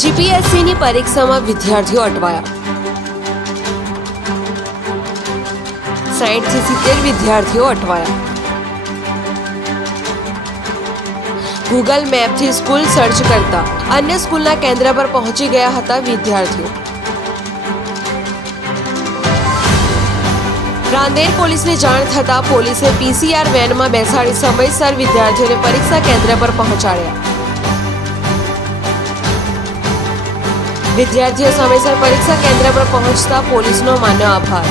જીપીએસસીની પરીક્ષામાં વિદ્યાર્થીઓ અટવાયા। 60 થી 70 વિદ્યાર્થીઓ અટવાયા। ગૂગલ મેપથી સ્કૂલ સર્ચ કરતા અન્ય સ્કૂલના કેન્દ્ર પર પહોંચી ગયા હતા વિદ્યાર્થીઓ। રાંદેર પોલીસને જાણ થતાં પોલીસે પીસીઆર વેનમાં બેસાડી સમયસર વિદ્યાર્થીઓને પરીક્ષા કેન્દ્ર પર પહોંચાડ્યા। વિદ્યાર્થીઓ સમયસર પરીક્ષા કેન્દ્ર પર પહોંચતા પોલીસનો માન્યો આભાર।